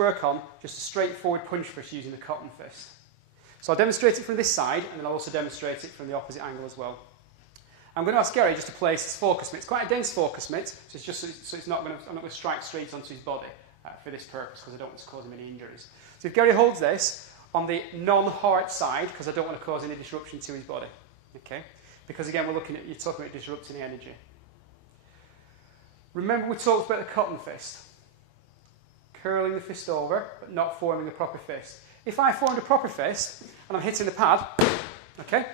work on just a straightforward punch fist using the cotton fist. So I'll demonstrate it from this side, and then I'll also demonstrate it from the opposite angle as well. I'm going to ask Gary just to place his focus mitt. It's quite a dense focus mitt, so it's just so it's not going to, I'm not going to strike straight onto his body for this purpose, because I don't want to cause him any injuries. So if Gary holds this on the non-heart side, because I don't want to cause any disruption to his body, okay? Because again, you're talking about disrupting the energy. Remember we talked about the cotton fist. Curling the fist over, but not forming a proper fist. If I formed a proper fist, and I'm hitting the pad, okay?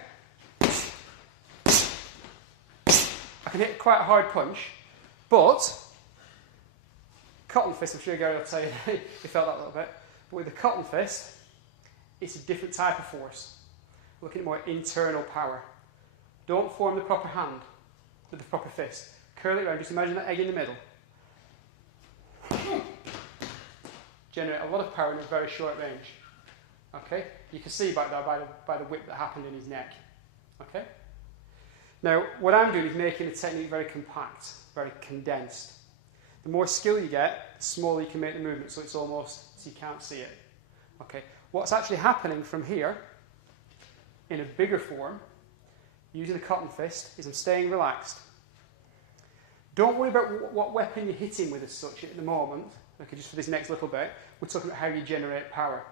I can hit quite a hard punch, but cotton fist, I'm sure Gary will tell you he felt that a little bit, but with the cotton fist, it's a different type of force. We're looking at more internal power. Don't form the proper hand with the proper fist. Curl it around, just imagine that egg in the middle. Generate a lot of power in a very short range. Okay? You can see back there by the whip that happened in his neck. Okay? Now, what I'm doing is making the technique very compact, very condensed. The more skill you get, the smaller you can make the movement, so it's almost, so you can't see it. Okay? What's actually happening from here, in a bigger form, using the cotton fist, is I'm staying relaxed. Don't worry about what weapon you're hitting with as such at the moment. Okay, just for this next little bit, we're talking about how you generate power.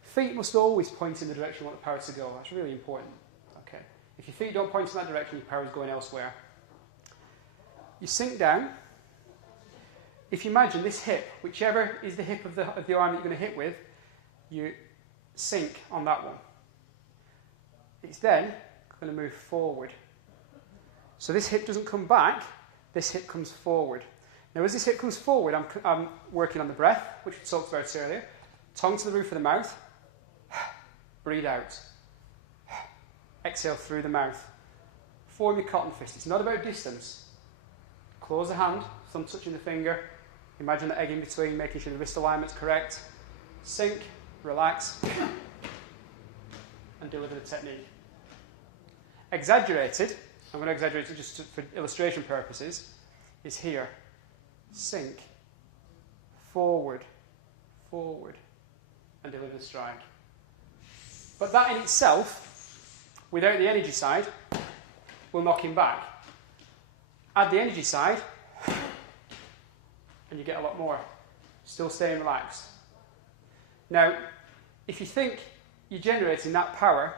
Feet must always point in the direction you want the power to go. That's really important. Okay. If your feet don't point in that direction, your power is going elsewhere. You sink down. If you imagine this hip, whichever is the hip of the arm that you're going to hit with, you sink on that one. It's then going to move forward. So this hip doesn't come back, this hip comes forward. Now as this hip comes forward, I'm working on the breath, which we talked about earlier. Tongue to the roof of the mouth. Breathe out. Exhale through the mouth. Form your cotton fist. It's not about distance. Close the hand, thumb touching the finger. Imagine the egg in between, making sure the wrist alignment's correct. Sink, relax, and deliver the technique. Exaggerated, I'm going to exaggerate it just for illustration purposes, is here. Sink, forward, forward, and deliver the strike. But that in itself, without the energy side, will knock him back. Add the energy side, and you get a lot more. Still staying relaxed. Now, if you think you're generating that power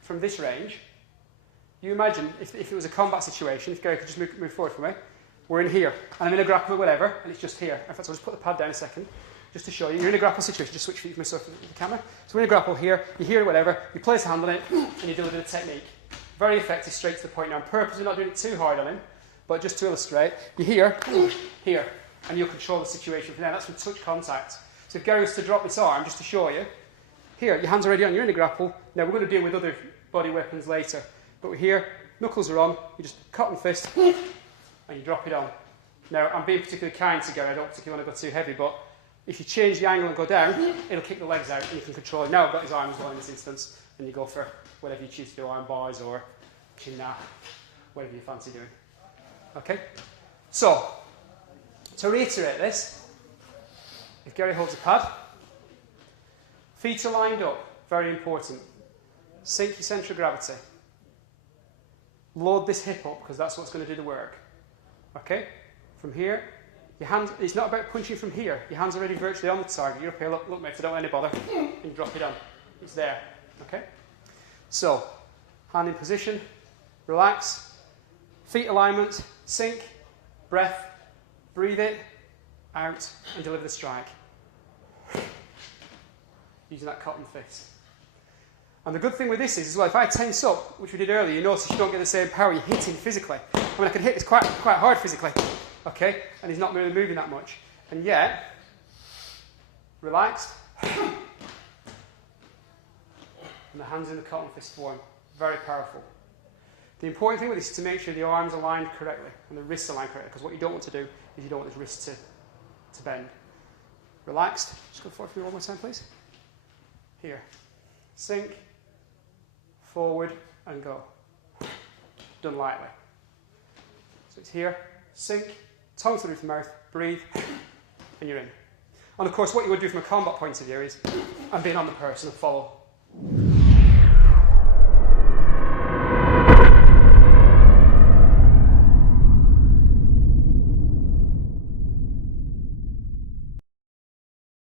from this range, you imagine if it was a combat situation, if Gary could just move forward for me, we're in here, and I'm in a grapple or whatever, and it's just here. In fact, I'll just put the pad down a second, just to show you. You're in a grapple situation, just switch feet for myself with the camera. So we're in a grapple here, you hear whatever, you place a hand on it, and you deliver the technique. Very effective, straight to the point. Now, I'm purposely not doing it too hard on him, but just to illustrate, you hear, here, and you'll control the situation from there. That's with touch contact. So if Gary was to drop this arm, just to show you, here, your hand's already on, you're in a grapple. Now, we're going to deal with other body weapons later. But we're here, knuckles are on, you just cotton fist, and you drop it on. Now, I'm being particularly kind to Gary, I don't particularly want to go too heavy, but if you change the angle and go down, it'll kick the legs out, and you can control it. Now I've got his arms well in this instance, and you go for whatever you choose to do, arm bars or chin nap, whatever you fancy doing. Okay? So, to reiterate this, if Gary holds a pad, feet are lined up, very important. Sink your centre of gravity. Load this hip up, because that's what's going to do the work. Okay? From here, your hand, it's not about punching from here. Your hand's already virtually on the target. You're up here, look mate, I don't want any bother. And you drop it on. It's there. Okay? So, hand in position, relax, feet alignment, sink, breath, breathe it, out, and deliver the strike. Using that cotton fist. And the good thing with this is, as well, if I tense up, which we did earlier, you notice you don't get the same power you're hitting physically. I mean, I can hit this quite hard physically, okay? And he's not really moving that much. And yet, relaxed, and the hands in the cotton fist form. Very powerful. The important thing with this is to make sure the arms are aligned correctly and the wrists are aligned correctly, because what you don't want to do is you don't want this wrist to bend. Relaxed. Just go forward for me one more time, please. Here. Sink, forward, and go. Done lightly. So it's here, sink, tongue to the roof of the mouth, breathe, and you're in. And of course, what you would do from a combat point of view is, I'm being on the person and follow.